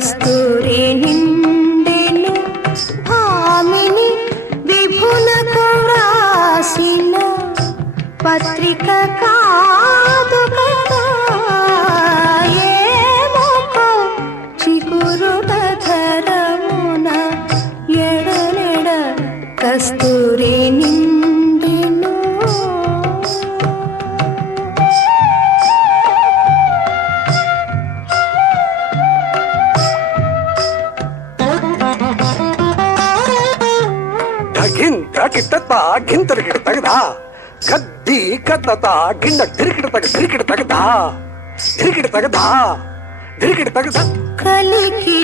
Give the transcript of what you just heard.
కస్తూరి నిండెను భామిని విభులకు రాసిన పత్రిక కాదు కదా ఏమోకో చిగురుల ధరమున ఎడలెడ కస్తూరి నిండెను. గింతరికిట తగదా గద్ది కద్దత గిండ దిరికిట తగదా దిరికిట తగదా కలికి